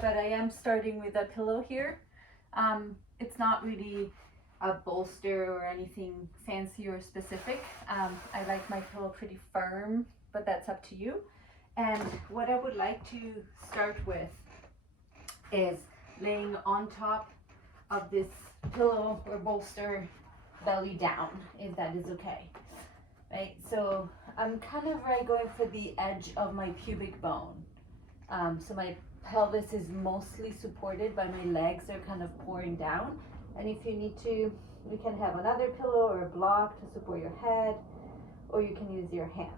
but I am starting with a pillow here. It's not really a bolster or anything fancy or specific. I like my pillow pretty firm, but that's up to you. And what I would like to start with is laying on top of this pillow or bolster belly down, if that is okay. Right, so I'm kind of going for the edge of my pubic bone. So my pelvis is mostly supported by my legs, they're kind of pouring down. And if you need to, you can have another pillow or a block to support your head, or you can use your hands.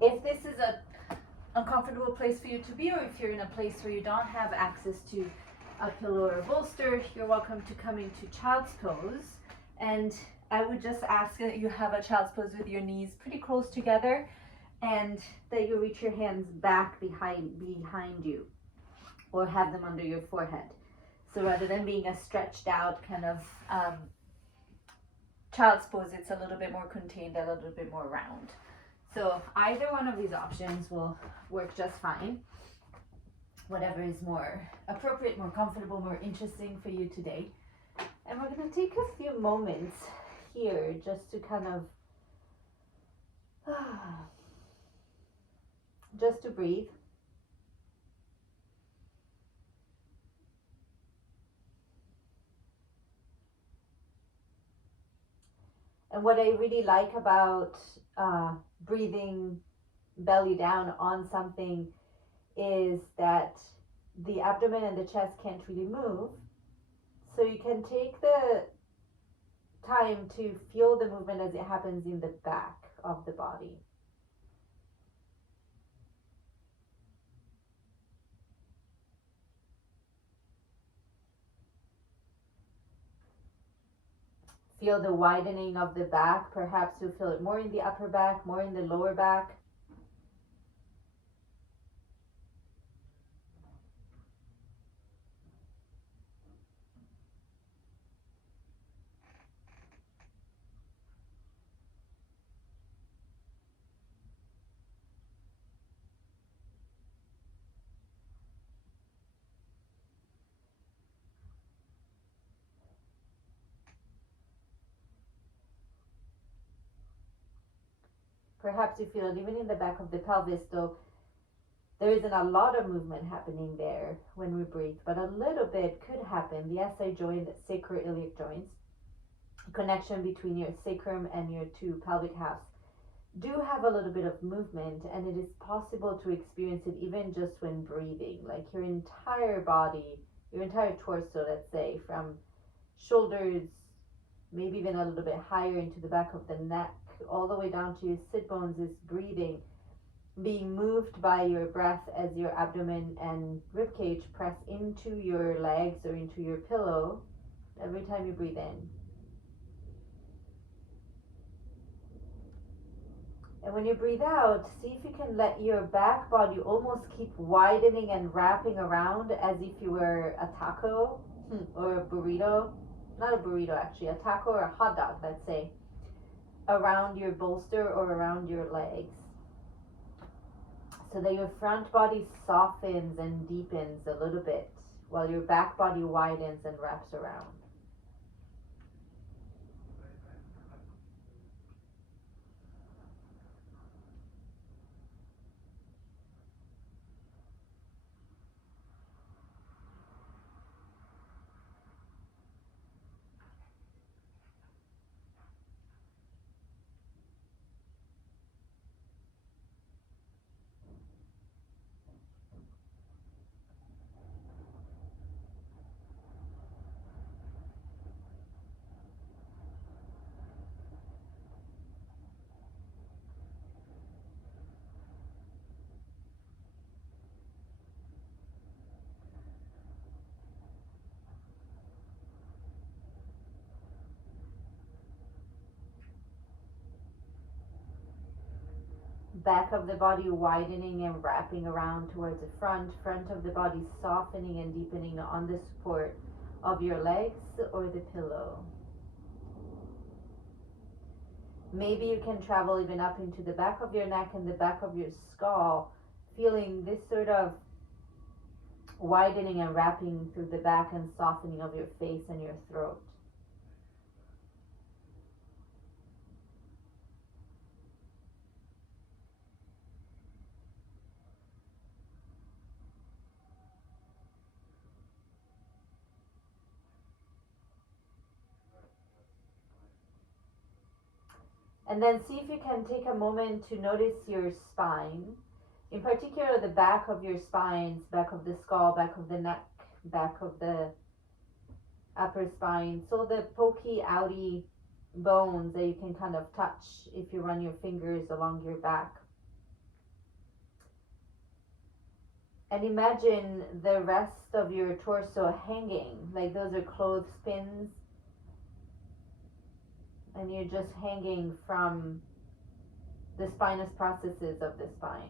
If this is a uncomfortable place for you to be, or if you're in a place where you don't have access to a pillow or a bolster, you're welcome to come into child's pose. And I would just ask that you have a child's pose with your knees pretty close together, and that you reach your hands back behind you, or have them under your forehead. So rather than being a stretched out kind of child's pose, it's a little bit more contained, a little bit more round. So either one of these options will work just fine. Whatever is more appropriate, more comfortable, more interesting for you today. And we're going to take a few moments here just to kind of just to breathe. And what I really like about breathing belly down on something is that the abdomen and the chest can't really move. So you can take the time to feel the movement as it happens in the back of the body. Feel the widening of the back. Perhaps you feel it more in the upper back, more in the lower back. Perhaps you feel it even in the back of the pelvis, though there isn't a lot of movement happening there when we breathe, but a little bit could happen. The SI joint, sacroiliac joints, connection between your sacrum and your two pelvic halves, do have a little bit of movement, and it is possible to experience it even just when breathing. Like your entire body, your entire torso, let's say, from shoulders, maybe even a little bit higher into the back of the neck, all the way down to your sit bones, is breathing, being moved by your breath as your abdomen and ribcage press into your legs or into your pillow every time you breathe in. And when you breathe out, see if you can let your back body almost keep widening and wrapping around as if you were a taco or a burrito. Not a burrito, actually, a taco or a hot dog, let's say, around your bolster or around your legs, so that your front body softens and deepens a little bit while your back body widens and wraps around. Back of the body widening and wrapping around towards the front of the body softening and deepening on the support of your legs or the pillow. Maybe you can travel even up into the back of your neck and the back of your skull, feeling this sort of widening and wrapping through the back and softening of your face and your throat. And then see if you can take a moment to notice your spine. In particular, the back of your spines, back of the skull, back of the neck, back of the upper spine. So the pokey, outy bones that you can kind of touch if you run your fingers along your back. And imagine the rest of your torso hanging, like those are clothespins. And you're just hanging from the spinous processes of the spine.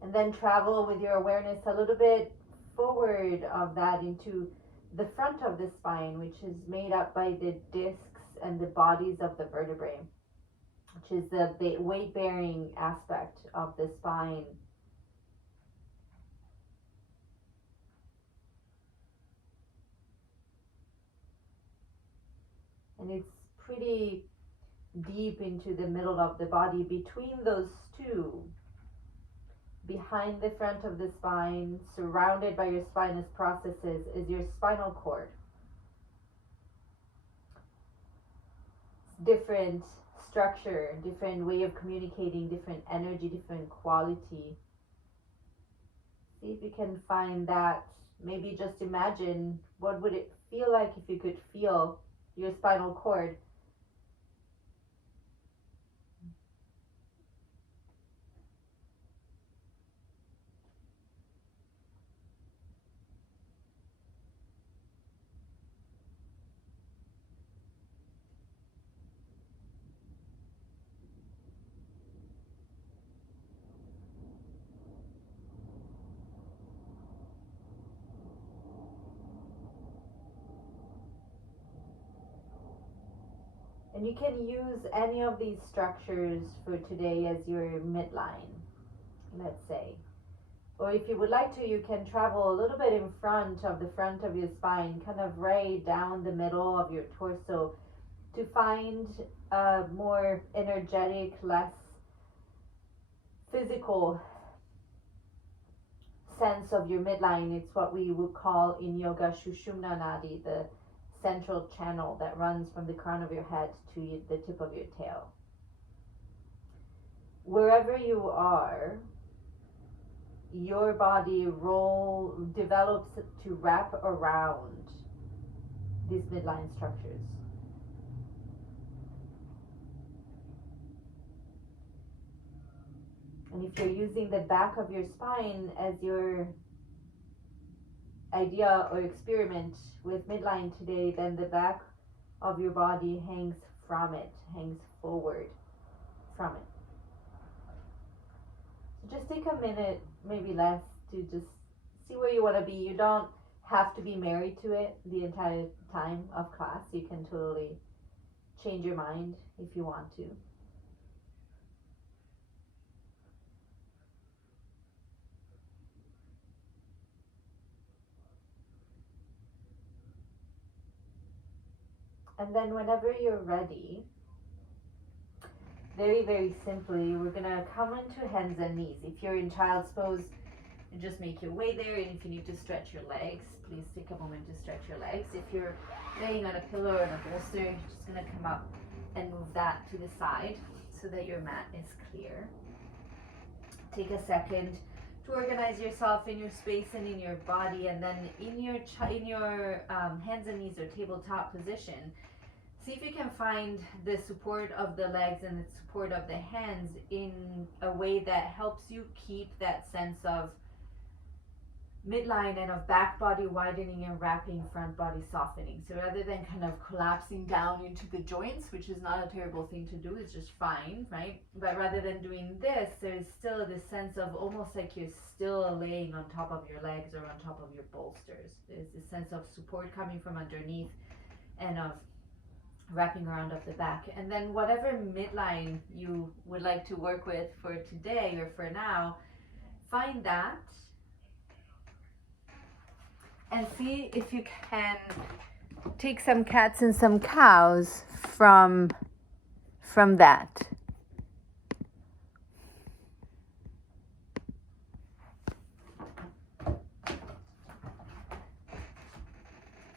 And then travel with your awareness a little bit forward of that into the front of the spine, which is made up by the discs and the bodies of the vertebrae, which is the weight-bearing aspect of the spine. And it's pretty deep into the middle of the body. Between those two, behind the front of the spine, surrounded by your spinous processes, is your spinal cord. Different structure, different way of communicating, different energy, different quality. See if you can find that. Maybe just imagine what would it feel like if you could feel your spinal cord. And you can use any of these structures for today as your midline, let's say. Or if you would like to, you can travel a little bit in front of your spine, kind of right down the middle of your torso, to find a more energetic, less physical sense of your midline. It's what we would call in yoga Sushumna Nadi, the central channel that runs from the crown of your head to the tip of your tail. Wherever you are, your body develops to wrap around these midline structures. And if you're using the back of your spine as your idea or experiment with midline today, then the back of your body hangs from it, hangs forward from it. So just take a minute, maybe less, to just see where you want to be. You don't have to be married to it the entire time of class. You can totally change your mind if you want to. And then whenever you're ready, very, very simply, we're going to come into hands and knees. If you're in child's pose, you just make your way there. And if you need to stretch your legs, please take a moment to stretch your legs. If you're laying on a pillow or on a bolster, you're just going to come up and move that to the side so that your mat is clear. Take a second to organize yourself in your space and in your body, and then in your hands and knees or tabletop position, see if you can find the support of the legs and the support of the hands in a way that helps you keep that sense of midline and of back body widening and wrapping, front body softening. So rather than kind of collapsing down into the joints, which is not a terrible thing to do, it's just fine, right? But rather than doing this, there's still this sense of almost like you're still laying on top of your legs or on top of your bolsters. There's this sense of support coming from underneath and of wrapping around up the back. And then whatever midline you would like to work with for today or for now, find that and see if you can take some cats and some cows from that.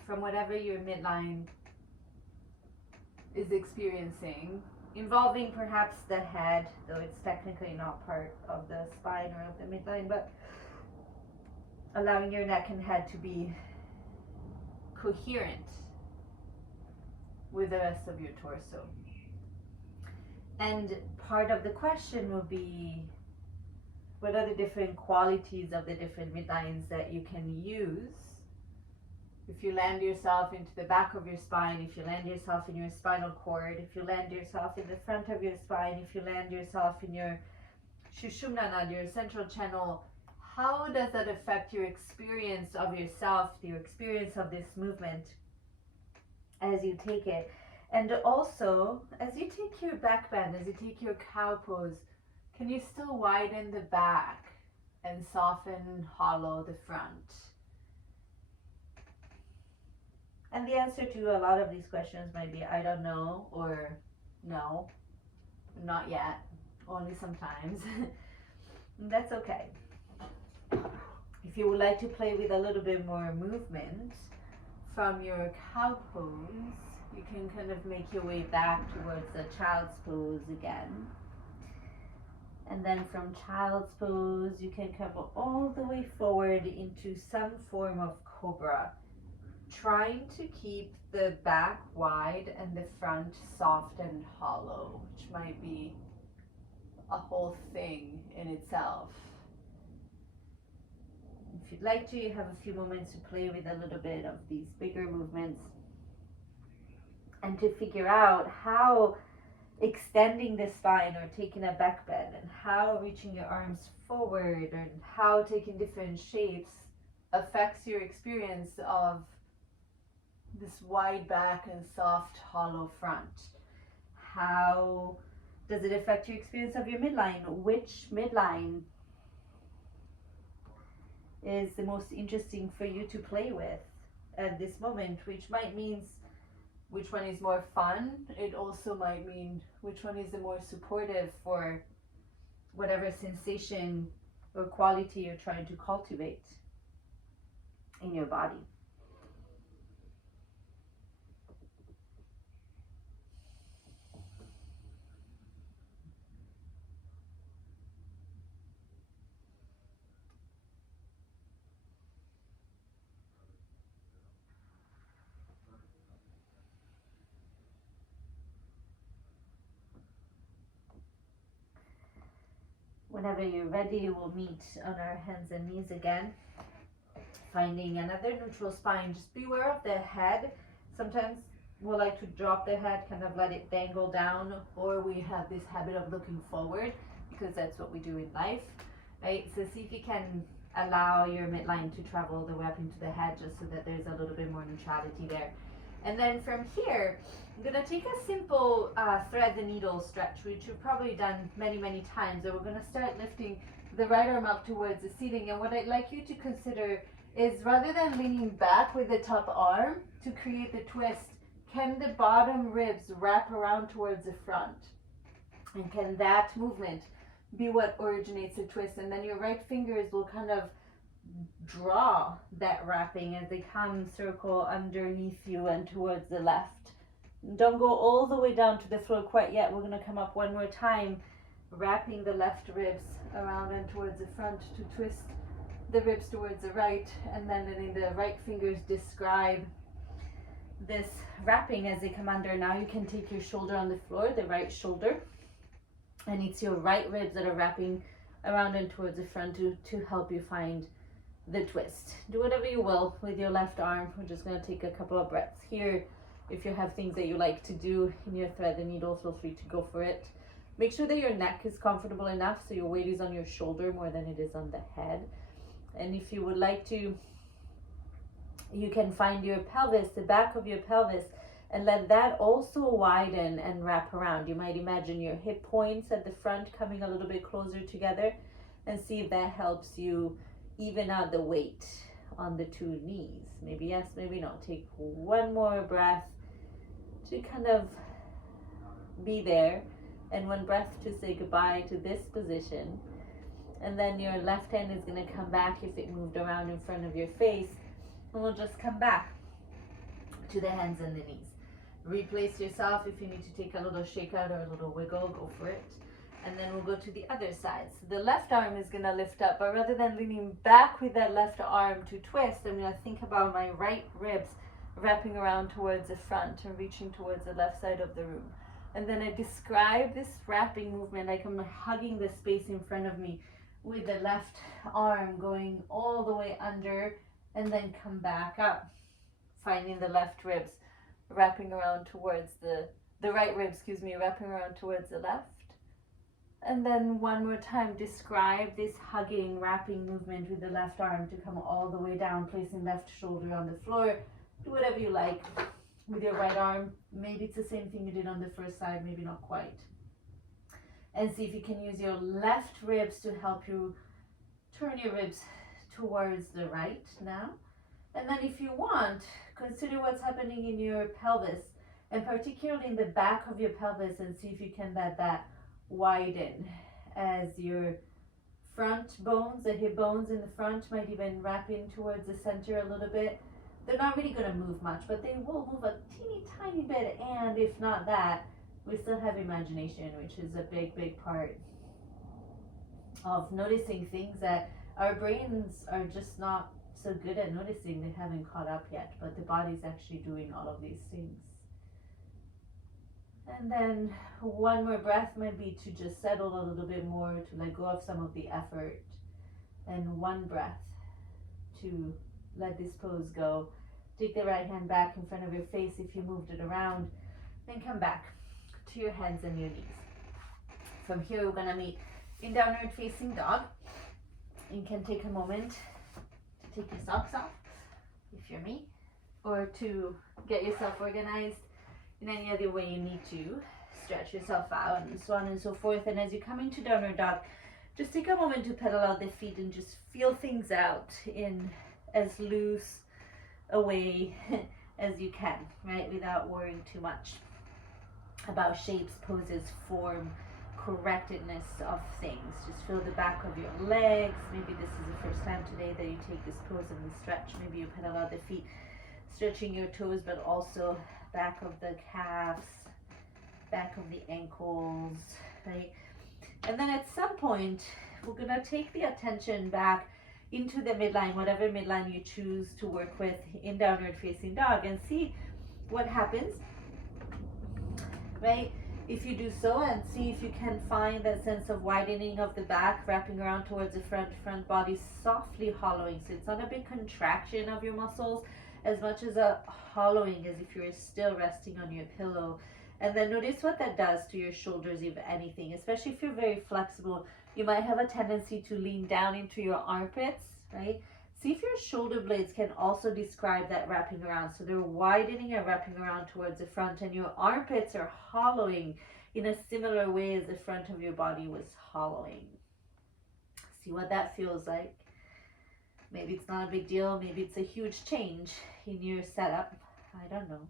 From whatever your midline is experiencing, involving perhaps the head, though it's technically not part of the spine or of the midline, but allowing your neck and head to be coherent with the rest of your torso. And part of the question will be, what are the different qualities of the different midlines that you can use? If you land yourself into the back of your spine, if you land yourself in your spinal cord, if you land yourself in the front of your spine, if you land yourself in your Sushumna Nadi, your central channel, how does that affect your experience of yourself, your experience of this movement as you take it? And also, as you take your back bend, as you take your cow pose, can you still widen the back and soften, hollow the front? And the answer to a lot of these questions might be, I don't know, or no, not yet, only sometimes. That's okay. If you would like to play with a little bit more movement from your cow pose, you can kind of make your way back towards the child's pose again. And then from child's pose, you can come all the way forward into some form of cobra, trying to keep the back wide and the front soft and hollow, which might be a whole thing in itself. If you'd like to, you have a few moments to play with a little bit of these bigger movements and to figure out how extending the spine or taking a back bend and how reaching your arms forward and how taking different shapes affects your experience of this wide back and soft hollow front. How does it affect your experience of your midline? Which midline is the most interesting for you to play with at this moment, which might mean which one is more fun. It also might mean which one is the more supportive for whatever sensation or quality you're trying to cultivate in your body. Whenever you're ready, we'll meet on our hands and knees again, finding another neutral spine. Just be aware of the head. Sometimes we'll like to drop the head, kind of let it dangle down, or we have this habit of looking forward because that's what we do in life, right? So see if you can allow your midline to travel all the way up into the head, just so that there's a little bit more neutrality there. And then from here, I'm going to take a simple thread the needle stretch, which you've probably done many, many times. So we're going to start lifting the right arm up towards the ceiling. And what I'd like you to consider is, rather than leaning back with the top arm to create the twist, can the bottom ribs wrap around towards the front? And can that movement be what originates the twist? And then your right fingers will kind of draw that wrapping as they come circle underneath you and towards the left. Don't go all the way down to the floor quite yet. We're going to come up one more time, wrapping the left ribs around and towards the front to twist the ribs towards the right, and then letting the right fingers describe this wrapping as they come under. Now you can take your shoulder on the floor, the right shoulder, and it's your right ribs that are wrapping around and towards the front to help you find the twist. Do whatever you will with your left arm. We're just going to take a couple of breaths here. If you have things that you like to do in your thread the needle, feel free to go for it. Make sure that your neck is comfortable enough so your weight is on your shoulder more than it is on the head. And if you would like to, you can find your pelvis, the back of your pelvis, and let that also widen and wrap around. You might imagine your hip points at the front coming a little bit closer together, and see if that helps you even out the weight on the two knees. Maybe yes, maybe no. Take one more breath to kind of be there, and one breath to say goodbye to this position. And then your left hand is going to come back if it moved around in front of your face, and we'll just come back to the hands and the knees. Replace yourself. If you need to take a little shake out or a little wiggle, go for it. And then we'll go to the other side. So the left arm is going to lift up, but rather than leaning back with that left arm to twist, I'm going to think about my right ribs wrapping around towards the front and reaching towards the left side of the room. And then I describe this wrapping movement like I'm hugging the space in front of me with the left arm going all the way under and then come back up, finding the left ribs wrapping around towards the right rib, wrapping around towards the left. And then one more time, describe this hugging, wrapping movement with the left arm to come all the way down, placing left shoulder on the floor. Do whatever you like with your right arm. Maybe it's the same thing you did on the first side, maybe not quite. And see if you can use your left ribs to help you turn your ribs towards the right now. And then if you want, consider what's happening in your pelvis, and particularly in the back of your pelvis, and see if you can let that widen as your front bones, the hip bones in the front might even wrap in towards the center a little bit. They're not really going to move much, but they will move a teeny tiny bit. And if not that, we still have imagination, which is a big part of noticing things that our brains are just not so good at noticing. They haven't caught up yet, but the body's actually doing all of these things. And then one more breath might be to just settle a little bit more, to let go of some of the effort. And one breath to let this pose go. Take the right hand back in front of your face if you moved it around. Then come back to your hands and your knees. From here, we're going to meet in downward facing dog. You can take a moment to take your socks off, if you're me, or to get yourself organized in any other way you need to. Stretch yourself out and so on and so forth. And as you come into downward dog, just take a moment to pedal out the feet and just feel things out in as loose a way as you can, right? Without worrying too much about shapes, poses, form, correctedness of things. Just feel the back of your legs. Maybe this is the first time today that you take this pose and stretch. Maybe you pedal out the feet, stretching your toes, but also back of the calves, back of the ankles, right? And then at some point, we're gonna take the attention back into the midline, whatever midline you choose to work with in downward facing dog, and see what happens, right? If you do so, and see if you can find that sense of widening of the back, wrapping around towards the front body, softly hollowing. So it's not a big contraction of your muscles, as much as a hollowing, as if you're still resting on your pillow. And then notice what that does to your shoulders, if anything. Especially if you're very flexible, you might have a tendency to lean down into your armpits, right? See if your shoulder blades can also describe that wrapping around. So they're widening and wrapping around towards the front, and your armpits are hollowing in a similar way as the front of your body was hollowing. See what that feels like. Maybe it's not a big deal. Maybe it's a huge change in your setup. I don't know.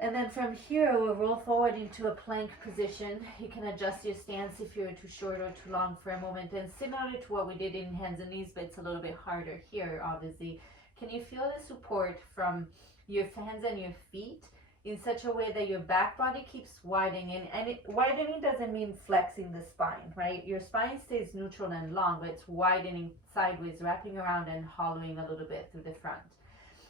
And then from here, we'll roll forward into a plank position. You can adjust your stance if you're too short or too long for a moment. And similar to what we did in hands and knees, but it's a little bit harder here, obviously. Can you feel the support from your hands and your feet in such a way that your back body keeps widening? And widening doesn't mean flexing the spine, right? Your spine stays neutral and long, but it's widening sideways, wrapping around and hollowing a little bit through the front.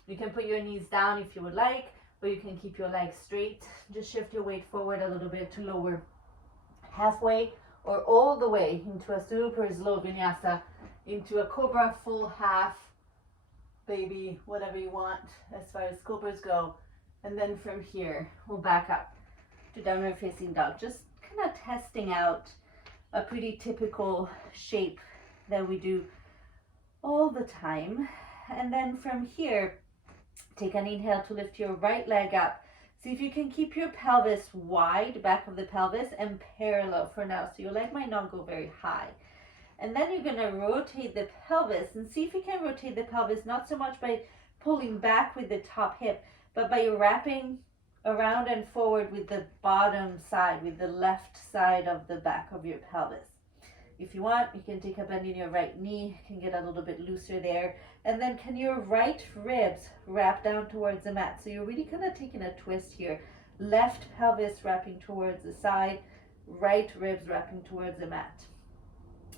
You can put your knees down if you would like, or you can keep your legs straight. Just shift your weight forward a little bit to lower halfway or all the way into a super slow vinyasa into a cobra, full, half, baby, whatever you want as far as cobras go. And then from here, we'll back up to downward facing dog, just kind of testing out a pretty typical shape that we do all the time. And then from here, take an inhale to lift your right leg up. See if you can keep your pelvis wide, back of the pelvis, and parallel for now. So your leg might not go very high. And then you're going to rotate the pelvis, and see if you can rotate the pelvis not so much by pulling back with the top hip, but by wrapping around and forward with the bottom side, with the left side of the back of your pelvis. If you want, you can take a bend in your right knee, can get a little bit looser there. And then can your right ribs wrap down towards the mat? So you're really kind of taking a twist here. Left pelvis wrapping towards the side, right ribs wrapping towards the mat.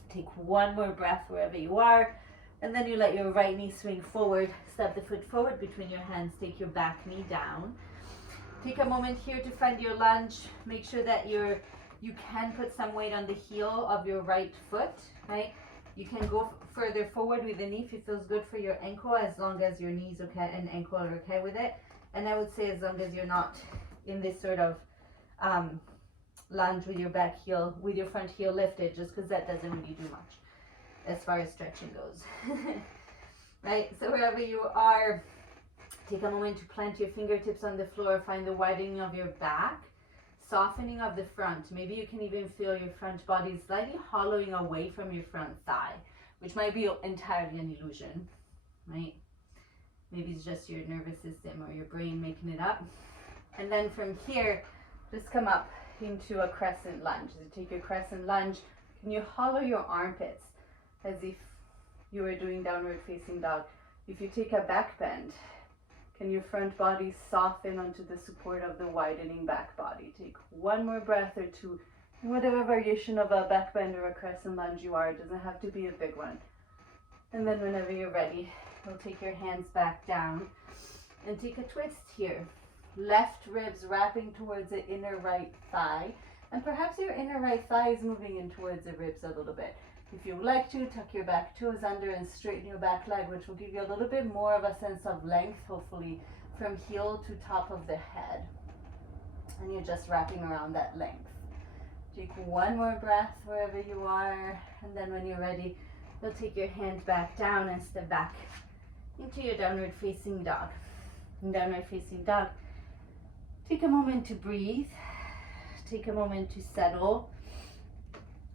Take one more breath wherever you are, and then you let your right knee swing forward. Step the foot forward between your hands, take your back knee down. Take a moment here to find your lunge. Make sure that you can put some weight on the heel of your right foot, right? You can go further forward with the knee if it feels good for your ankle, as long as your knees okay and ankle are okay with it. And I would say as long as you're not in this sort of lunge with your back heel, with your front heel lifted, just because that doesn't really do much as far as stretching goes. Right, so wherever you are, take a moment to plant your fingertips on the floor, find the widening of your back, softening of the front. Maybe you can even feel your front body slightly hollowing away from your front thigh, which might be entirely an illusion, right? Maybe it's just your nervous system or your brain making it up. And then from here, just come up into a crescent lunge. So take your crescent lunge. Can you hollow your armpits as if you were doing downward facing dog? If you take a back bend, can your front body soften onto the support of the widening back body? Take one more breath or two. In whatever variation of a back bend or a crescent lunge you are, it doesn't have to be a big one. And then whenever you're ready, you'll take your hands back down and take a twist here. Left ribs wrapping towards the inner right thigh, and perhaps your inner right thigh is moving in towards the ribs a little bit. If you would like to, tuck your back toes under and straighten your back leg, which will give you a little bit more of a sense of length, hopefully, from heel to top of the head. And you're just wrapping around that length. Take one more breath wherever you are, and then when you're ready, you'll take your hand back down and step back into your downward facing dog. In downward facing dog, take a moment to breathe. Take a moment to settle.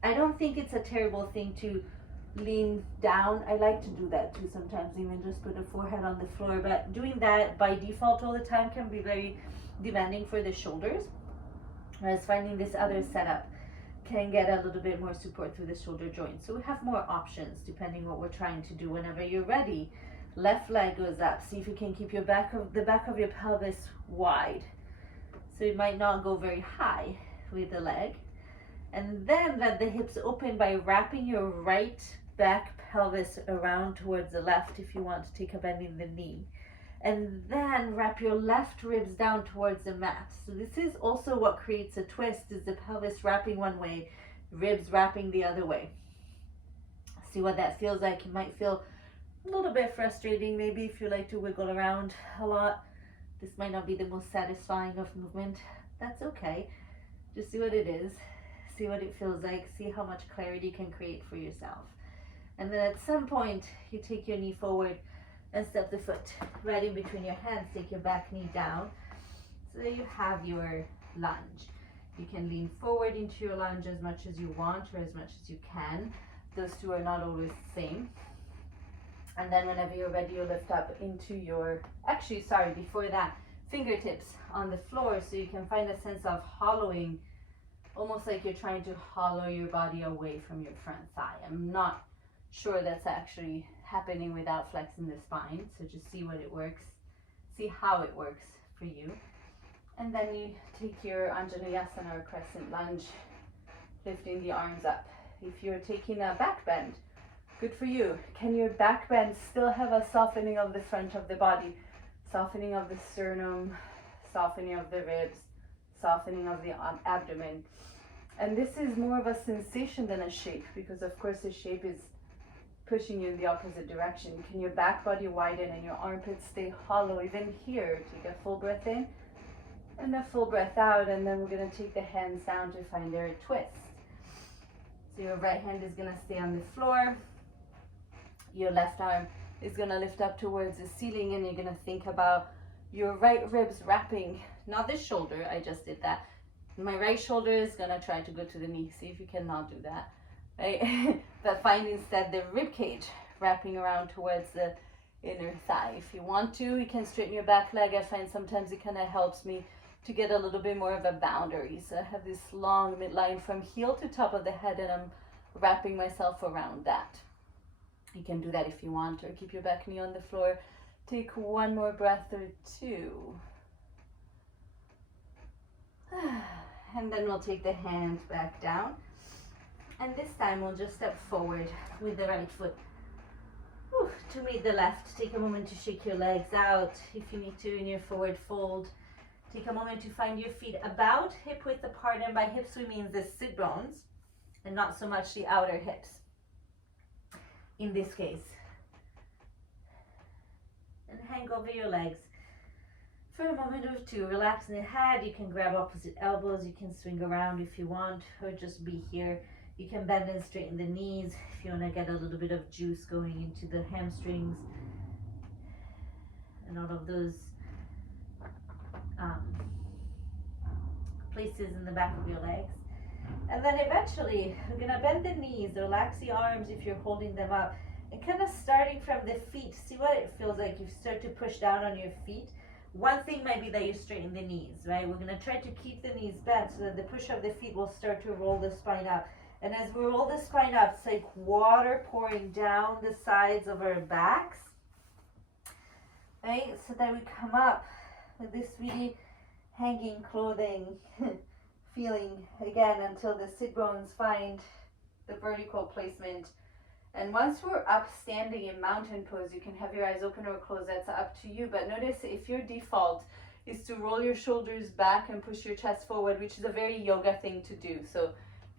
I don't think it's a terrible thing to lean down. I like to do that too sometimes, even just put the forehead on the floor. But doing that by default all the time can be very demanding for the shoulders. Whereas finding this other setup can get a little bit more support through the shoulder joint. So we have more options depending what we're trying to do. Whenever you're ready, left leg goes up. See if you can keep the back of your pelvis wide. So it might not go very high with the leg. And then let the hips open by wrapping your right back pelvis around towards the left if you want to take a bend in the knee. And then wrap your left ribs down towards the mat. So this is also what creates a twist, is the pelvis wrapping one way, ribs wrapping the other way. See what that feels like. It might feel a little bit frustrating maybe if you like to wiggle around a lot. This might not be the most satisfying of movement. That's okay. Just see what it is. See what it feels like. See how much clarity you can create for yourself. And then at some point, you take your knee forward and step the foot right in between your hands. Take your back knee down so that you have your lunge. You can lean forward into your lunge as much as you want or as much as you can. Those two are not always the same. And then whenever you're ready, you lift up into your, before that, fingertips on the floor so you can find a sense of hollowing, almost like you're trying to hollow your body away from your front thigh. I'm not sure that's actually happening without flexing the spine, so just see what it works, see how it works for you. And then you take your Anjaneyasana or crescent lunge, lifting the arms up. If you're taking a back bend, good for you. Can your back bend still have a softening of the front of the body, softening of the sternum, softening of the ribs, softening of the abdomen? And this is more of a sensation than a shape, because of course the shape is pushing you in the opposite direction. Can your back body widen and your armpits stay hollow? Even here, take a full breath in and a full breath out, and then we're gonna take the hands down to find our twist. So your right hand is gonna stay on the floor. Your left arm is gonna lift up towards the ceiling, and you're gonna think about your right ribs wrapping, not the shoulder, I just did that. My right shoulder is gonna try to go to the knee. See if you cannot do that, right? But find instead the rib cage wrapping around towards the inner thigh. If you want to, you can straighten your back leg. I find sometimes it kind of helps me to get a little bit more of a boundary. So I have this long midline from heel to top of the head, and I'm wrapping myself around that. You can do that if you want, or keep your back knee on the floor. Take one more breath or two. And then we'll take the hand back down. And this time we'll just step forward with the right foot to meet the left. Take a moment to shake your legs out. If you need to in your forward fold, take a moment to find your feet about hip width apart. And by hips we mean the sit bones and not so much the outer hips in this case. And hang over your legs for a moment or two. Relaxing the head. You can grab opposite elbows. You can swing around if you want, or just be here. You can bend and straighten the knees if you want to get a little bit of juice going into the hamstrings and all of those places in the back of your legs. And then eventually we're gonna bend the knees, relax the arms if you're holding them up, and kind of starting from the feet, see what it feels like. You start to push down on your feet. One thing might be that you straighten the knees, right? We're gonna try to keep the knees bent so that the push of the feet will start to roll the spine up. And as we roll the spine up, it's like water pouring down the sides of our backs, right? So that we come up with this really hanging clothing feeling again until the sit bones find the vertical placement. And once we're up standing in mountain pose, you can have your eyes open or closed, that's up to you. But notice if your default is to roll your shoulders back and push your chest forward, which is a very yoga thing to do. So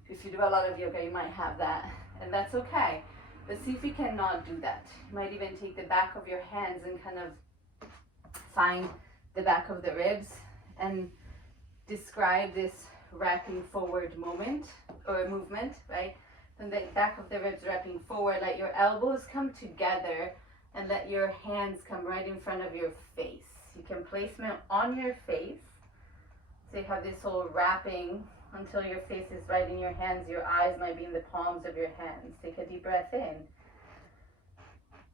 if you do a lot of yoga, you might have that, and that's okay. But see if you cannot do that. You might even take the back of your hands and kind of find the back of the ribs and describe this wrapping forward moment or movement, right? And the back of the ribs wrapping forward, let your elbows come together and let your hands come right in front of your face. You can place them on your face. So you have this whole wrapping until your face is right in your hands. Your eyes might be in the palms of your hands. Take a deep breath in.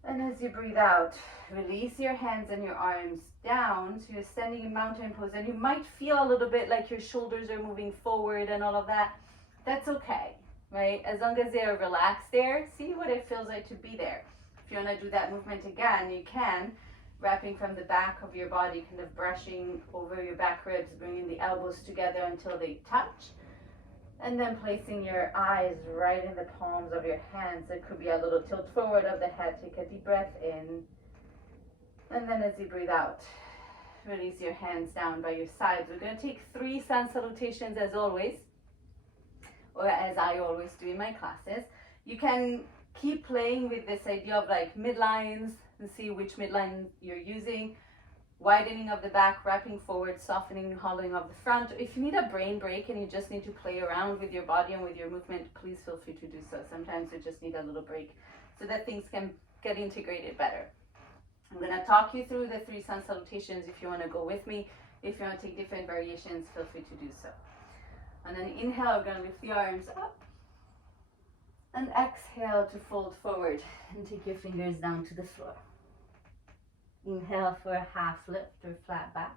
And as you breathe out, release your hands and your arms down. So you're standing in mountain pose, and you might feel a little bit like your shoulders are moving forward and all of that. That's okay, right? As long as they are relaxed there, see what it feels like to be there. If you want to do that movement again, you can. Wrapping from the back of your body, kind of brushing over your back ribs, bringing the elbows together until they touch. And then placing your eyes right in the palms of your hands. It could be a little tilt forward of the head. Take a deep breath in. And then as you breathe out, release your hands down by your sides. We're going to take 3 sun salutations as always, or as I always do in my classes. You can keep playing with this idea of like midlines and see which midline you're using. Widening of the back, wrapping forward, softening, hollowing of the front. If you need a brain break and you just need to play around with your body and with your movement, please feel free to do so. Sometimes you just need a little break so that things can get integrated better. I'm going to talk you through the 3 sun salutations if you want to go with me. If you want to take different variations, feel free to do so. And then inhale, we're going to lift the arms up. And exhale to fold forward and take your fingers down to the floor. Inhale for a half lift or flat back.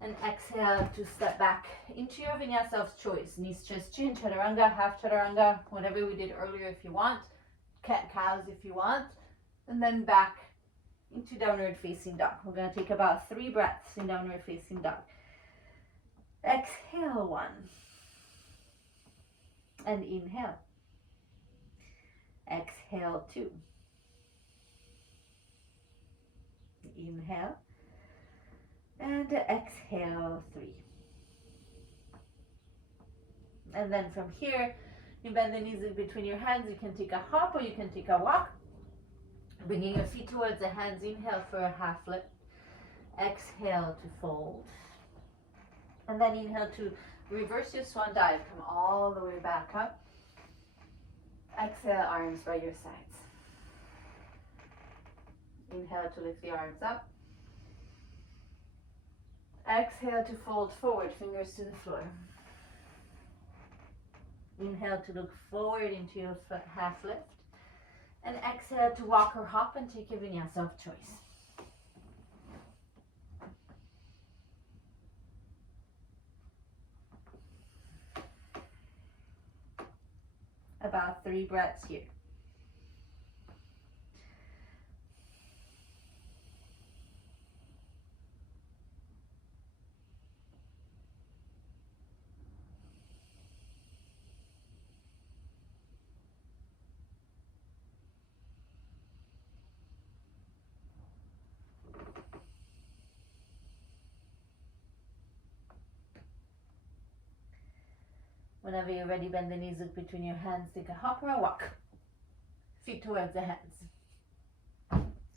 And exhale to step back into your vinyasa of choice. Knees, chest, chin, chaturanga, half chaturanga, whatever we did earlier if you want. Cat cows if you want. And then back into downward facing dog. We're going to take about 3 breaths in downward facing dog. Exhale 1. And inhale. Exhale 2. Inhale. And exhale 3. And then from here, you bend the knees in between your hands. You can take a hop or you can take a walk. Bringing your feet towards the hands, inhale for a half lift. Exhale to fold. And then inhale to reverse your swan dive. Come all the way back up. Exhale, arms by your sides. Inhale to lift the arms up. Exhale to fold forward, fingers to the floor. Inhale to look forward into your half lift. And exhale to walk or hop and take your vinyasa of choice. About 3 breaths here. Whenever you're ready, bend the knees, look between your hands, take a hop or a walk. Feet towards the hands.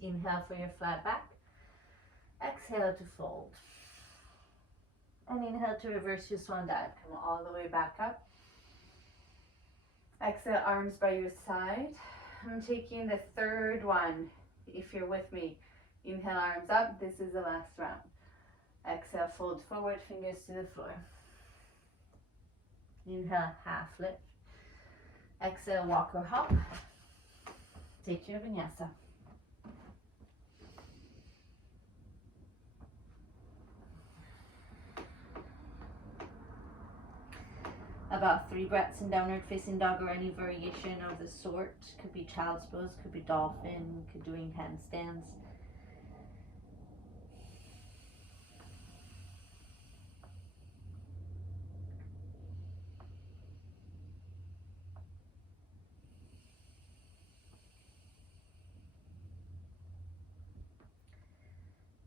Inhale for your flat back. Exhale to fold. And inhale to reverse your swan dive. Come all the way back up. Exhale, arms by your side. I'm taking the third one, if you're with me. Inhale, arms up. This is the last round. Exhale, fold forward, fingers to the floor. Inhale, half lift. Exhale, walk or hop. Take your vinyasa. About 3 breaths in downward facing dog or any variation of the sort. Could be child's pose, could be dolphin, could be doing handstands.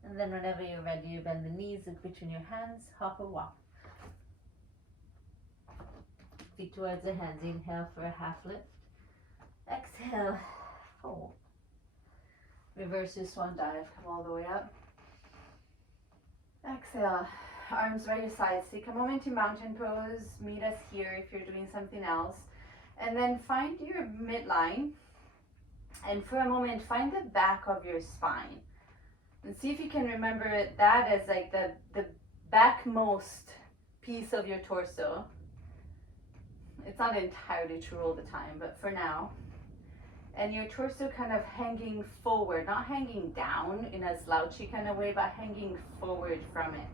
And then whenever you're ready, you bend the knees, look between your hands, hop or walk. Feet towards the hands, inhale for a half lift. Exhale, fold. Reverse your swan dive, come all the way up. Exhale, arms by your sides. Take a moment to mountain pose. Meet us here if you're doing something else. And then find your midline. And for a moment, find the back of your spine. And see if you can remember that as like the backmost piece of your torso. It's not entirely true all the time, but for now. And your torso kind of hanging forward, not hanging down in a slouchy kind of way, but hanging forward from it.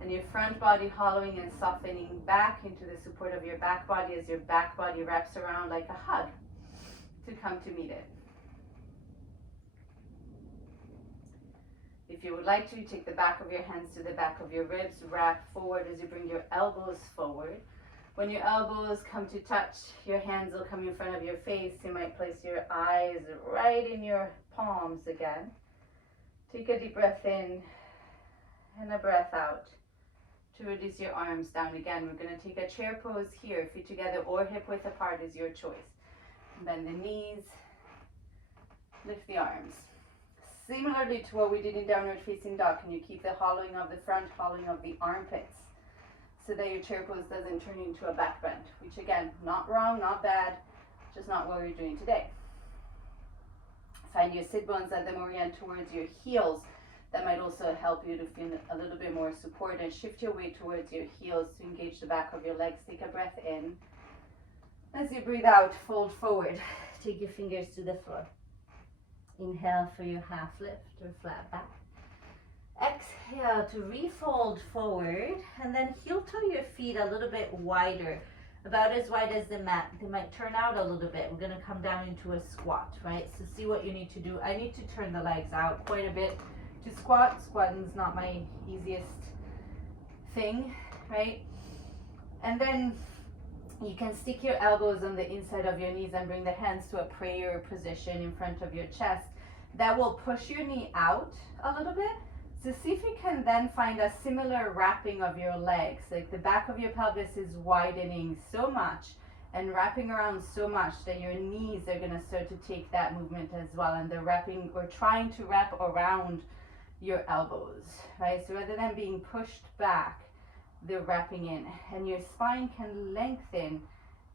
And your front body hollowing and softening back into the support of your back body as your back body wraps around like a hug to come to meet it. If you would like to, take the back of your hands to the back of your ribs, wrap forward as you bring your elbows forward. When your elbows come to touch, your hands will come in front of your face. You might place your eyes right in your palms again. Take a deep breath in and a breath out to reduce your arms down again. We're going to take a chair pose here. Feet together or hip width apart is your choice. Bend the knees, lift the arms. Similarly to what we did in downward facing dog, can you keep the hollowing of the front, hollowing of the armpits, so that your chair pose doesn't turn into a back bend, which again, not wrong, not bad, just not what we're doing today. Find your sit bones, let them orient towards your heels. That might also help you to feel a little bit more support, and shift your weight towards your heels to engage the back of your legs. Take a breath in. As you breathe out, fold forward. Take your fingers to the floor. Inhale for your half lift or flat back. Exhale to refold forward, and then heel toe your feet a little bit wider, about as wide as the mat. They might turn out a little bit. We're going to come down into a squat, right? So see what you need to do. I need to turn the legs out quite a bit to squat. Squatting's not my easiest thing, right? And then you can stick your elbows on the inside of your knees and bring the hands to a prayer position in front of your chest. That will push your knee out a little bit. So see if you can then find a similar wrapping of your legs. Like the back of your pelvis is widening so much, and wrapping around so much that your knees are going to start to take that movement as well, and they're wrapping or trying to wrap around your elbows, right? So rather than being pushed back, they're wrapping in, and your spine can lengthen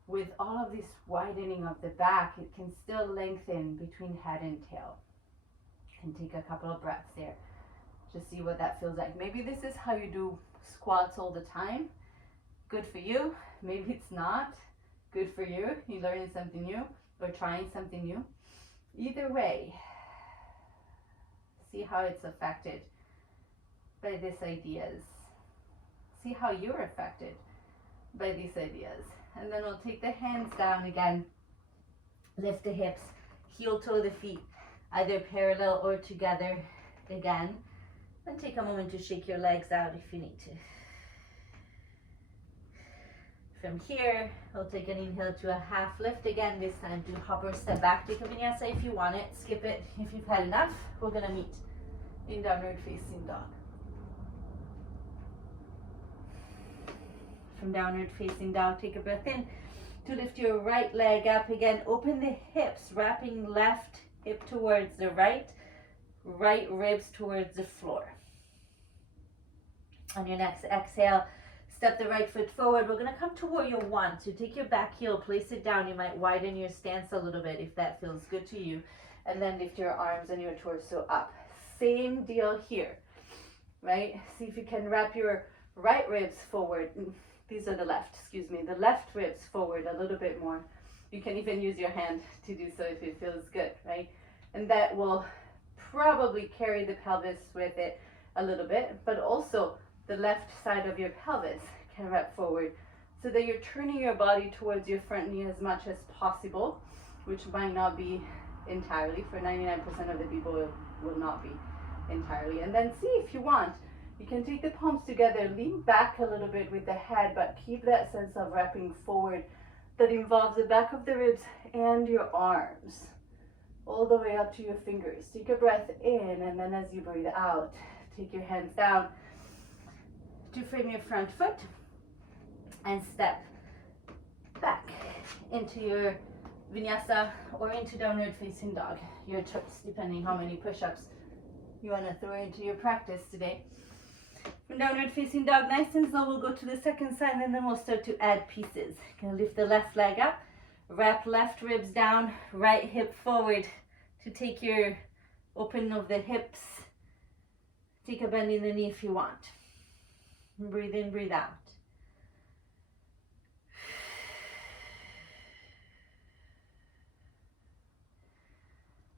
with all of this widening of the back. It can still lengthen between head and tail. And take a couple of breaths there to see what that feels like. Maybe this is how you do squats all the time. Good for you. Maybe it's not. Good for you. You're learning something new or trying something new. Either way, see how it's affected by these ideas. See how you're affected by these ideas. And then we'll take the hands down again. Lift the hips, heel toe the feet, either parallel or together again. And take a moment to shake your legs out if you need to. From here, we'll take an inhale to a half lift again. This time do hop or step back. Take a vinyasa if you want it. Skip it if you've had enough. We're gonna meet in downward facing dog. From downward facing dog, take a breath in to lift your right leg up again. Open the hips, wrapping left hip towards the right ribs towards the floor. On your next exhale, step the right foot forward. We're gonna come to warrior one. So take your back heel, place it down. You might widen your stance a little bit if that feels good to you. And then lift your arms and your torso up. Same deal here, right? See if you can wrap your right ribs forward. These are the left, excuse me. The left ribs forward a little bit more. You can even use your hand to do so if it feels good, right? And that will probably carry the pelvis with it a little bit, but also the left side of your pelvis can wrap forward so that you're turning your body towards your front knee as much as possible, which might not be entirely. For 99% of the people, it will not be entirely. And then see if you want, you can take the palms together, lean back a little bit with the head, but keep that sense of wrapping forward that involves the back of the ribs and your arms all the way up to your fingers. Take a breath in, and then as you breathe out, take your hands down to frame your front foot and step back into your vinyasa or into downward facing dog. Your choice, depending how many push-ups you want to throw into your practice today. From downward facing dog, nice and slow, we'll go to the second side, and then we'll start to add pieces. Gonna lift the left leg up, wrap left ribs down, right hip forward to take your open of the hips. Take a bend in the knee if you want. Breathe in, breathe out.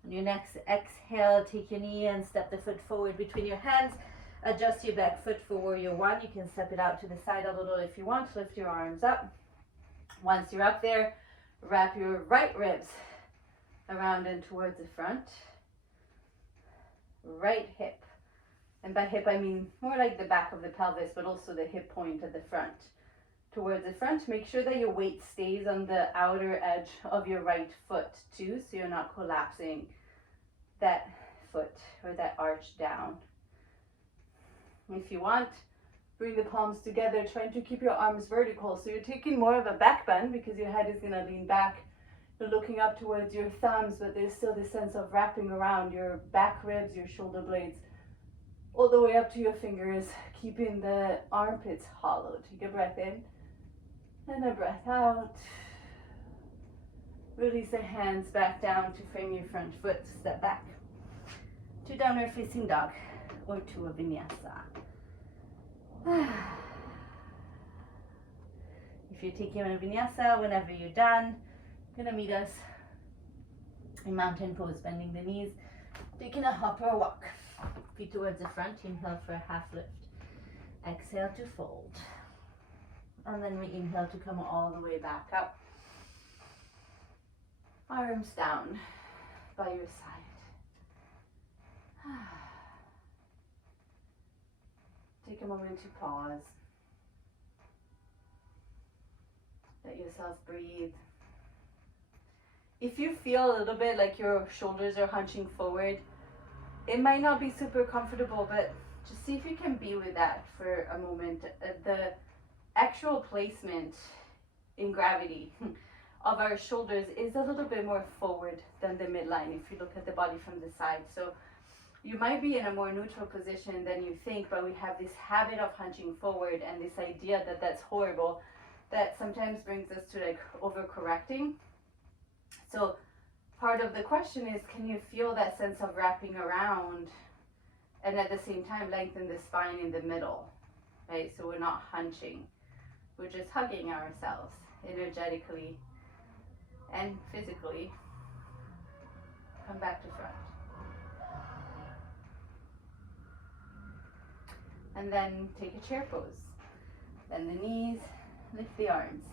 On your next exhale, take your knee and step the foot forward between your hands. Adjust your back foot for warrior one. You can step it out to the side a little if you want. Lift your arms up. Once you're up there, wrap your right ribs around and towards the front. Right hip. And by hip, I mean more like the back of the pelvis, but also the hip point at the front. Towards the front, make sure that your weight stays on the outer edge of your right foot too, so you're not collapsing that foot or that arch down. If you want, bring the palms together, trying to keep your arms vertical. So you're taking more of a back bend because your head is gonna lean back. You're looking up towards your thumbs, but there's still this sense of wrapping around your back ribs, your shoulder blades, all the way up to your fingers, keeping the armpits hollow. Take a breath in and a breath out. Release the hands back down to frame your front foot. Step back to downward facing dog or to a vinyasa. If you're taking a vinyasa, whenever you're done, gonna meet us in mountain pose, bending the knees, taking a hop or a walk. Feet towards the front, inhale for a half lift. Exhale to fold. And then we inhale to come all the way back up. Arms down by your side. Take a moment to pause. Let yourself breathe. If you feel a little bit like your shoulders are hunching forward, it might not be super comfortable, but just see if you can be with that for a moment. The actual placement in gravity of our shoulders is a little bit more forward than the midline if you look at the body from the side. So you might be in a more neutral position than you think, but we have this habit of hunching forward and this idea that that's horrible that sometimes brings us to like overcorrecting. So part of the question is, can you feel that sense of wrapping around and at the same time lengthen the spine in the middle, right? So we're not hunching, we're just hugging ourselves energetically and physically. Come back to front. And then take a chair pose. Bend the knees, lift the arms.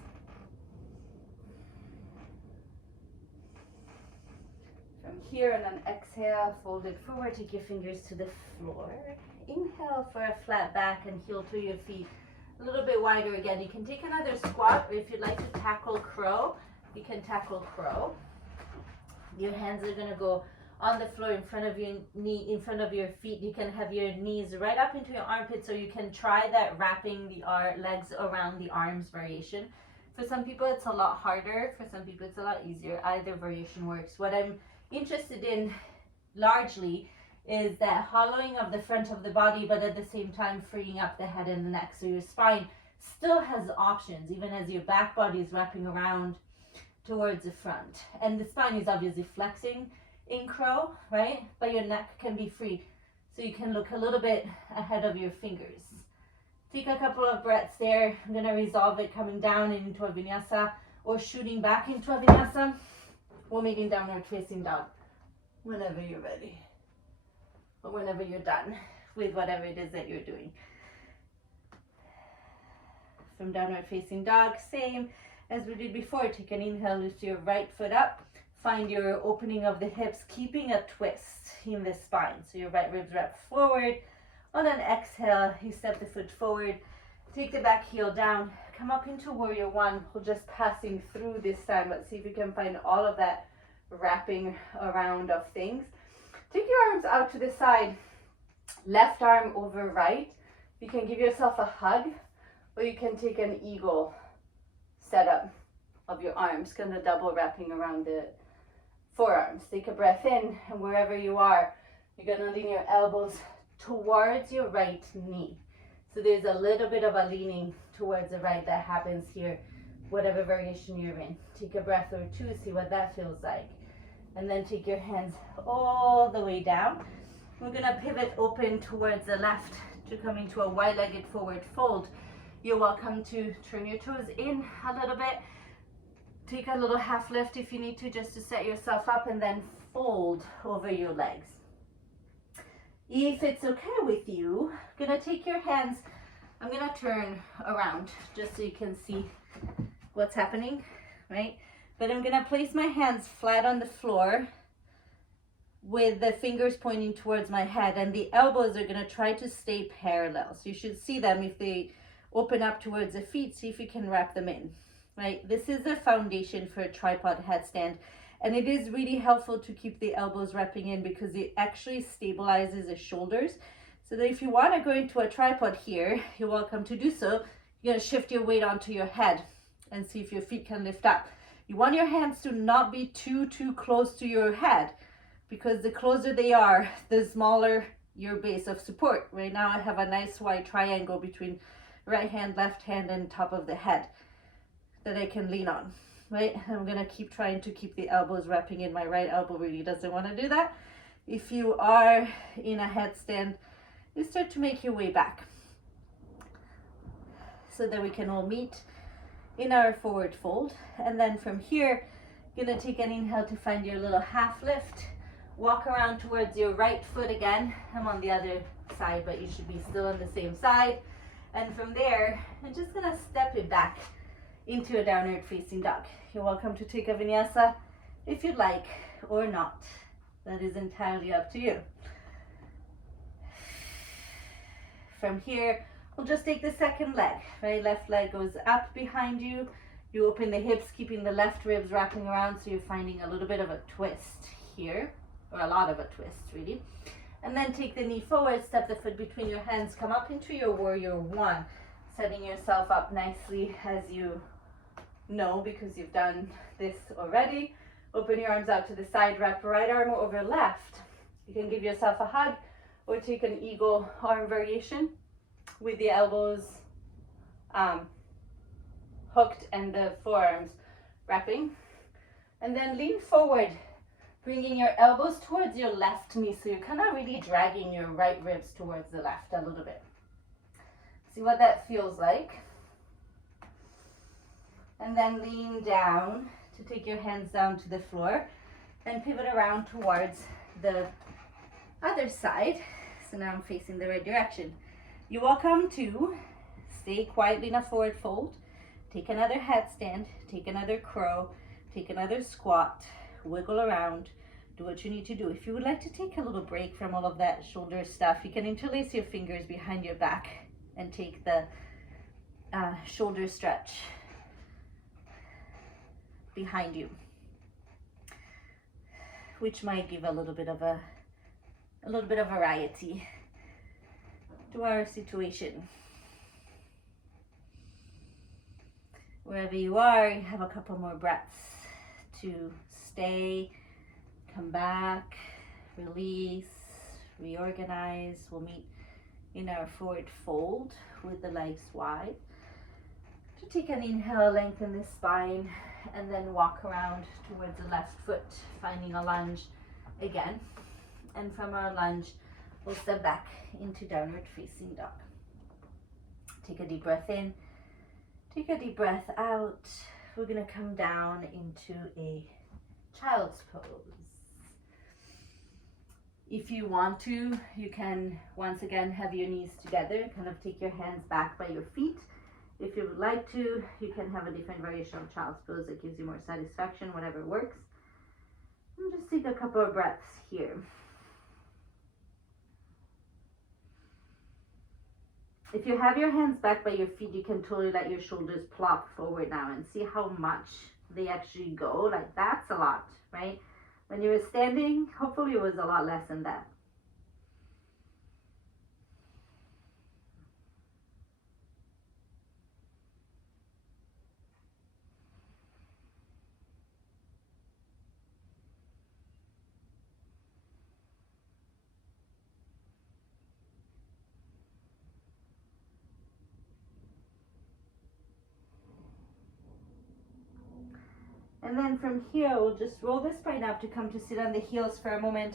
From here, on an exhale, fold it forward, take your fingers to the floor. Inhale for a flat back and heel through your feet. A little bit wider again. You can take another squat, or if you'd like to tackle crow, you can tackle crow. Your hands are gonna go on the floor in front of your knee, in front of your feet. You can have your knees right up into your armpits, so you can try that wrapping the legs around the arms variation. For some people it's a lot harder, for some people it's a lot easier. Either variation works. What I'm interested in largely is that hollowing of the front of the body, but at the same time freeing up the head and the neck, so your spine still has options even as your back body is wrapping around towards the front, and the spine is obviously flexing in crow, right? But your neck can be free, so you can look a little bit ahead of your fingers. Take a couple of breaths there. I'm going to resolve it coming down into a vinyasa or shooting back into a vinyasa or making downward facing dog whenever you're ready or whenever you're done with whatever it is that you're doing. From downward facing dog, same as we did before. Take an inhale, lift your right foot up. Find your opening of the hips, keeping a twist in the spine. So your right ribs wrap forward. On an exhale, you step the foot forward. Take the back heel down. Come up into warrior one. We're just passing through this time. Let's see if we can find all of that wrapping around of things. Take your arms out to the side. Left arm over right. You can give yourself a hug, or you can take an eagle setup of your arms, kind of double wrapping around the forearms. Take a breath in, and wherever you are, you're going to lean your elbows towards your right knee. So there's a little bit of a leaning towards the right that happens here, whatever variation you're in. Take a breath or two, see what that feels like. And then take your hands all the way down. We're going to pivot open towards the left to come into a wide-legged forward fold. You're welcome to turn your toes in a little bit. Take a little half lift if you need to, just to set yourself up, and then fold over your legs. If it's okay with you, I'm gonna take your hands, I'm gonna turn around just so you can see what's happening, right? But I'm gonna place my hands flat on the floor with the fingers pointing towards my head, and the elbows are gonna try to stay parallel. So you should see them if they open up towards the feet. See if you can wrap them in. Right, this is the foundation for a tripod headstand, and it is really helpful to keep the elbows wrapping in because it actually stabilizes the shoulders. So that if you want to go into a tripod here, you're welcome to do so. You're going to shift your weight onto your head and see if your feet can lift up. You want your hands to not be too close to your head, because the closer they are, the smaller your base of support. Right now I have a nice wide triangle between right hand, left hand, and top of the head that I can lean on, right? I'm gonna keep trying to keep the elbows wrapping in. My right elbow really doesn't want to do that. If you are in a headstand, you start to make your way back so that we can all meet in our forward fold. And then from here, gonna take an inhale to find your little half lift. Walk around towards your right foot again. I'm on the other side, but you should be still on the same side. And from there, I'm just gonna step it back into a downward facing dog. You're welcome to take a vinyasa if you'd like or not. That is entirely up to you. From here, we'll just take the second leg, right? Left leg goes up behind you. You open the hips, keeping the left ribs wrapping around, so you're finding a little bit of a twist here, or a lot of a twist really. And then take the knee forward, step the foot between your hands, come up into your warrior one, setting yourself up nicely as you no, because you've done this already. Open your arms out to the side, wrap right arm over left. You can give yourself a hug or take an eagle arm variation with the elbows hooked and the forearms wrapping. And then lean forward, bringing your elbows towards your left knee. So you're kind of really dragging your right ribs towards the left a little bit. See what that feels like. And then lean down to take your hands down to the floor and pivot around towards the other side. So now I'm facing the right direction. You're welcome to stay quietly in a forward fold. Take another headstand, take another crow, take another squat, wiggle around, do what you need to do. If you would like to take a little break from all of that shoulder stuff, you can interlace your fingers behind your back and take the shoulder stretch behind you, which might give a little bit of variety to our situation. Wherever you are, you have a couple more breaths to stay, come back, release, reorganize. We'll meet in our forward fold with the legs wide. To take an inhale, lengthen the spine, and then walk around towards the left foot, finding a lunge again. And from our lunge, we'll step back into downward facing dog. Take a deep breath in. Take a deep breath out. We're going to come down into a child's pose. If you want to, you can once again have your knees together, kind of take your hands back by your feet. If you would like to, you can have a different variation of child's pose that gives you more satisfaction, whatever works. And just take a couple of breaths here. If you have your hands back by your feet, you can totally let your shoulders plop forward now and see how much they actually go. Like that's a lot, right? When you were standing, hopefully it was a lot less than that. And then from here, we'll just roll the spine up to come to sit on the heels for a moment.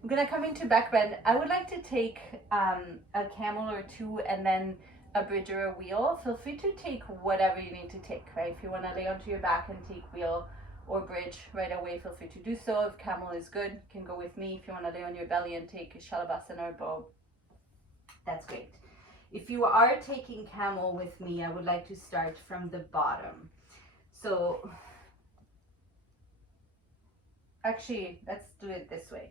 I'm gonna come into back bend. I would like to take a camel or two and then a bridge or a wheel. Feel free to take whatever you need to take, right? If you wanna lay onto your back and take wheel or bridge right away, feel free to do so. If camel is good, you can go with me. If you wanna lay on your belly and take a Shalabhasana or bow, that's great. If you are taking camel with me, I would like to start from the bottom. So, actually, let's do it this way.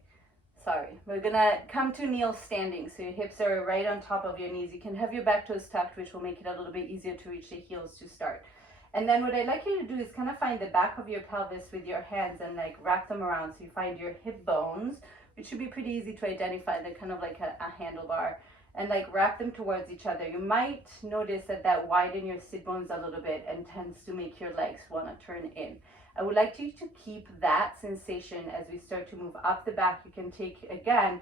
Sorry, we're gonna come to kneel standing. So your hips are right on top of your knees. You can have your back toes tucked, which will make it a little bit easier to reach the heels to start. And then what I'd like you to do is kind of find the back of your pelvis with your hands and like wrap them around. So you find your hip bones, which should be pretty easy to identify. They're kind of like a handlebar, and like wrap them towards each other. You might notice that widens your sit bones a little bit and tends to make your legs want to turn in. I would like you to keep that sensation as we start to move up the back. You can take, again,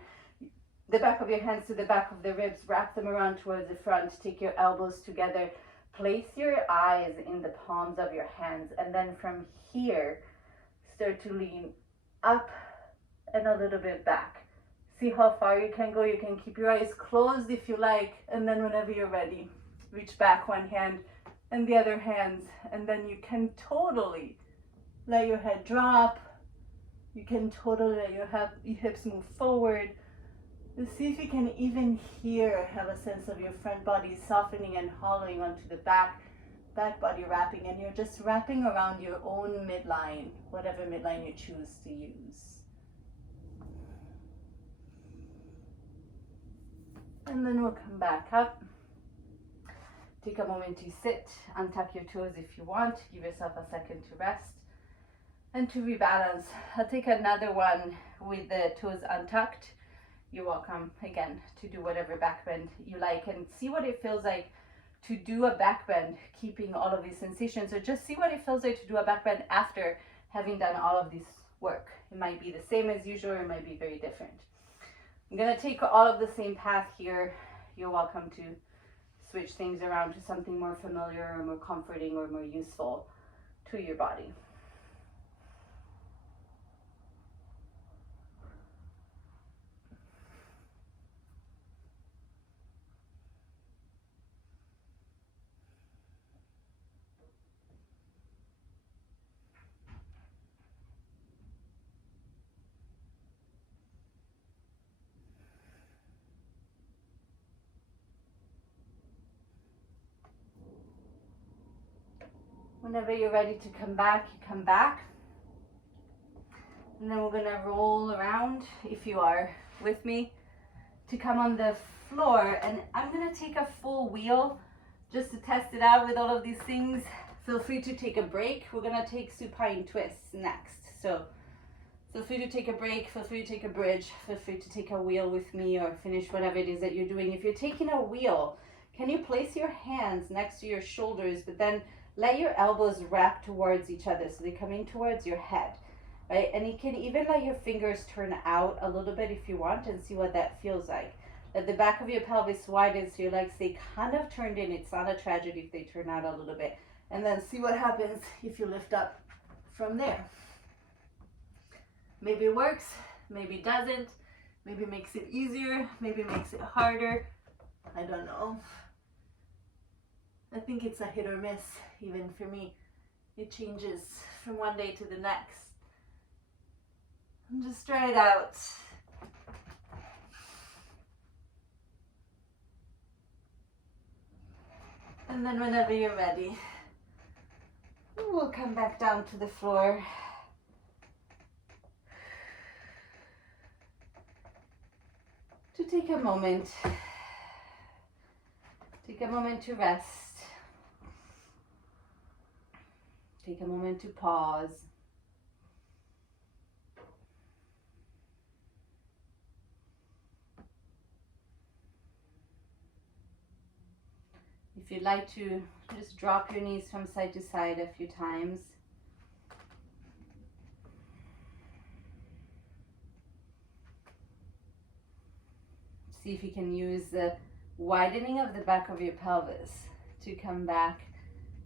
the back of your hands to the back of the ribs, wrap them around towards the front, take your elbows together, place your eyes in the palms of your hands, and then from here, start to lean up and a little bit back. See how far you can go. You can keep your eyes closed if you like, and then whenever you're ready, reach back one hand and the other hand, and then you can totally let your head drop. You can totally let your hips move forward. Let's see if you can even here have a sense of your front body softening and hollowing onto the back body wrapping, and you're just wrapping around your own midline, whatever midline you choose to use. And then we'll come back up. Take a moment to sit, untuck your toes if you want, give yourself a second to rest. And to rebalance, I'll take another one with the toes untucked. You're welcome, again, to do whatever back bend you like and see what it feels like to do a back bend, keeping all of these sensations, or just see what it feels like to do a back bend after having done all of this work. It might be the same as usual, or it might be very different. I'm gonna take all of the same path here. You're welcome to switch things around to something more familiar or more comforting or more useful to your body. Whenever you're ready to come back, you come back. And then we're gonna roll around, if you are with me, to come on the floor. And I'm gonna take a full wheel just to test it out with all of these things. Feel free to take a break. We're gonna take supine twists next. So feel free to take a break, feel free to take a bridge, feel free to take a wheel with me or finish whatever it is that you're doing. If you're taking a wheel, can you place your hands next to your shoulders, but then let your elbows wrap towards each other so they come in towards your head, right? And you can even let your fingers turn out a little bit if you want and see what that feels like. Let the back of your pelvis widen so your legs stay kind of turned in. It's not a tragedy if they turn out a little bit. And then see what happens if you lift up from there. Maybe it works, maybe it doesn't, maybe it makes it easier, maybe it makes it harder. I don't know. I think it's a hit or miss, even for me. It changes from one day to the next. And just try it out. And then whenever you're ready, we'll come back down to the floor. To take a moment. Take a moment to rest. Take a moment to pause. If you'd like to, just drop your knees from side to side a few times. See if you can use the widening of the back of your pelvis to come back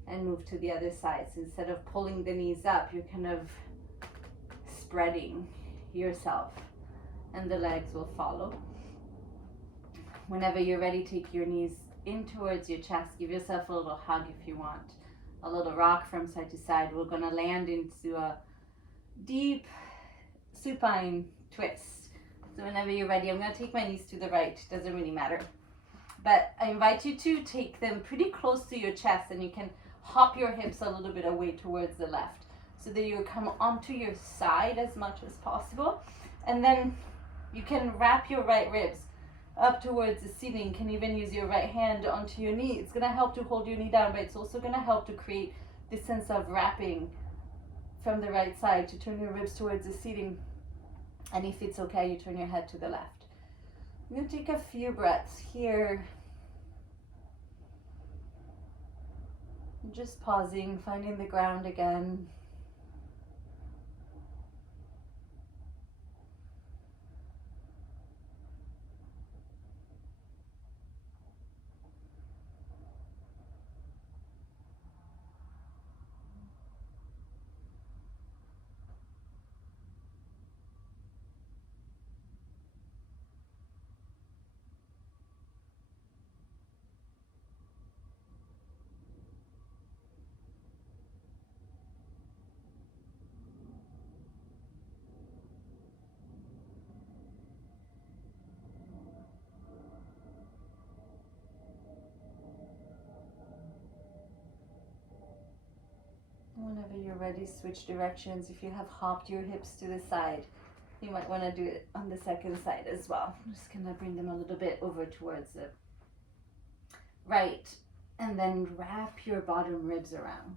and move to the other side. So instead of pulling the knees up, you're kind of spreading yourself and the legs will follow. Whenever you're ready, take your knees in towards your chest. Give yourself a little hug if you want. A little rock from side to side. We're going to land into a deep supine twist. So whenever you're ready, I'm going to take my knees to the right. Doesn't really matter. But I invite you to take them pretty close to your chest, and you can hop your hips a little bit away towards the left so that you come onto your side as much as possible. And then you can wrap your right ribs up towards the ceiling. You can even use your right hand onto your knee. It's going to help to hold your knee down, but it's also going to help to create this sense of wrapping from the right side to turn your ribs towards the ceiling. And if it's okay, you turn your head to the left. I'm going to take a few breaths here. Just pausing, finding the ground again. Whenever you're ready, switch directions. If you have hopped your hips to the side, you might want to do it on the second side as well. I'm just going to bring them a little bit over towards the right, and then wrap your bottom ribs around.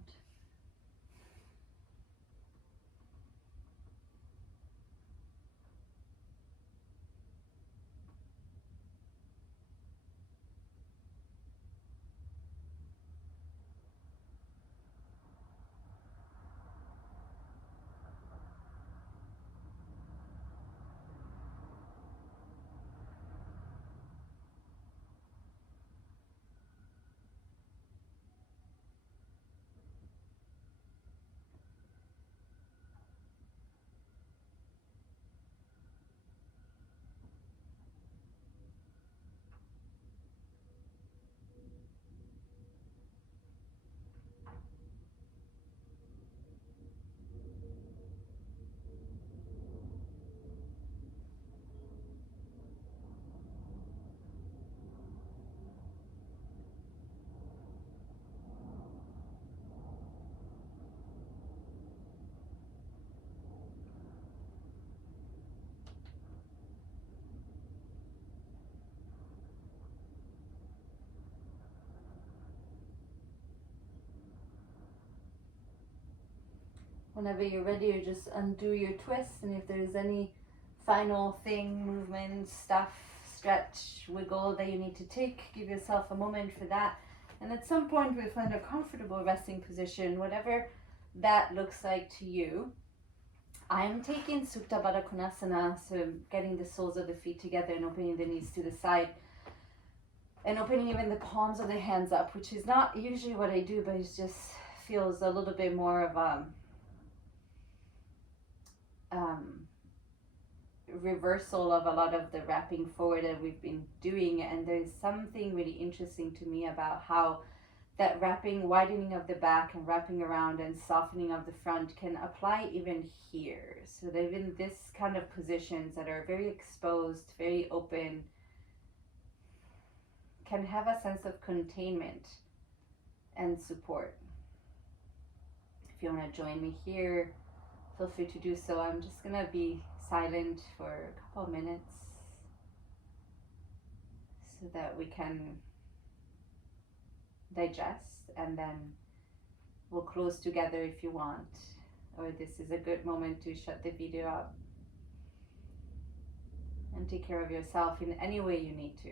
Whenever you're ready, you just undo your twist, and if there's any final thing, movement, stuff, stretch, wiggle that you need to take, give yourself a moment for that. And at some point we'll find a comfortable resting position, whatever that looks like to you. I'm taking Supta Baddha Konasana, so getting the soles of the feet together and opening the knees to the side. And opening even the palms of the hands up, which is not usually what I do, but it just feels a little bit more of reversal of a lot of the wrapping forward that we've been doing. And there's something really interesting to me about how that wrapping, widening of the back and wrapping around and softening of the front can apply even here. So they've in this kind of positions that are very exposed, very open, can have a sense of containment and support. If you want to join me here, feel free to do so. I'm just going to be silent for a couple of minutes so that we can digest, and then we'll close together if you want, or this is a good moment to shut the video up and take care of yourself in any way you need to.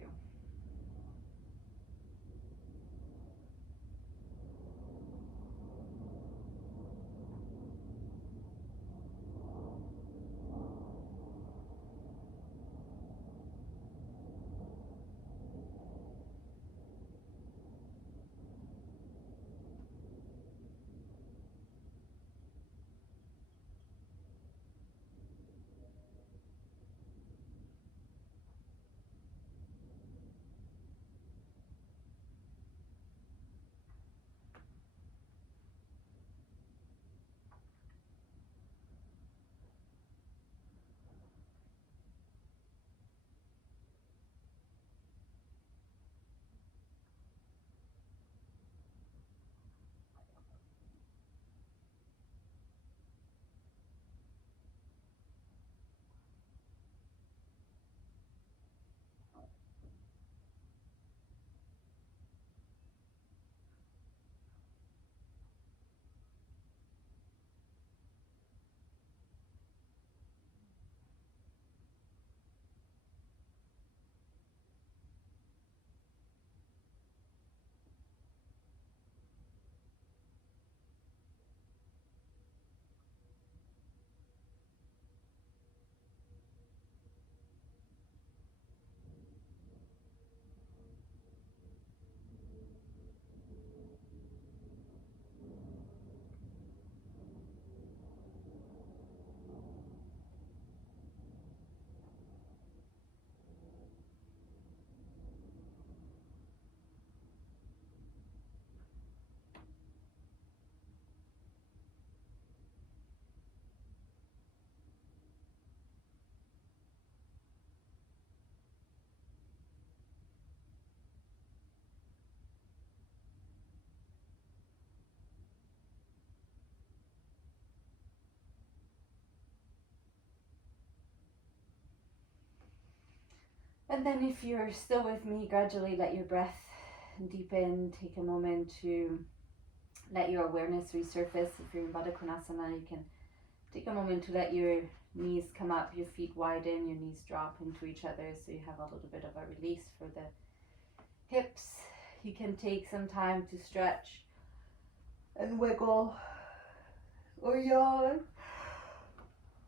And then if you're still with me, gradually let your breath deepen. Take a moment to let your awareness resurface. If you're in Baddha Konasana, you can take a moment to let your knees come up, your feet widen, your knees drop into each other so you have a little bit of a release for the hips. You can take some time to stretch and wiggle or yawn.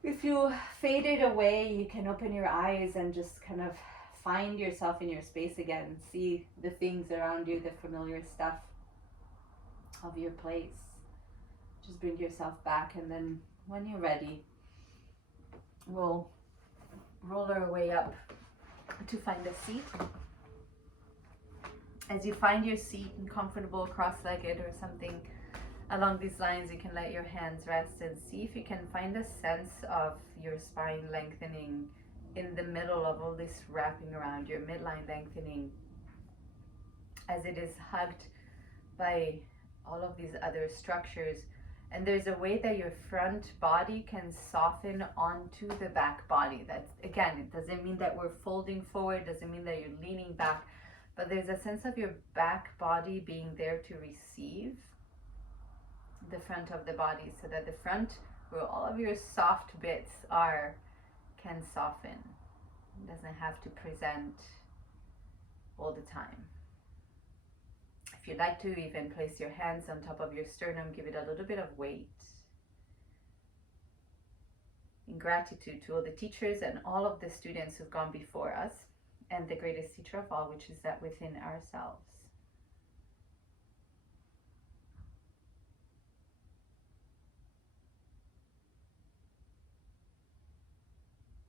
If you faded away, you can open your eyes and just kind of find yourself in your space again. See the things around you, the familiar stuff of your place. Just bring yourself back, and then when you're ready, we'll roll our way up to find a seat. As you find your seat and comfortable cross-legged or something along these lines, you can let your hands rest and see if you can find a sense of your spine lengthening in the middle of all this wrapping around, your midline lengthening as it is hugged by all of these other structures. And there's a way that your front body can soften onto the back body. That's, again, it doesn't mean that we're folding forward, doesn't mean that you're leaning back, but there's a sense of your back body being there to receive the front of the body, so that the front where all of your soft bits are can soften. It doesn't have to present all the time. If you'd like to, even place your hands on top of your sternum, give it a little bit of weight. In gratitude to all the teachers and all of the students who've gone before us, and the greatest teacher of all, which is that within ourselves.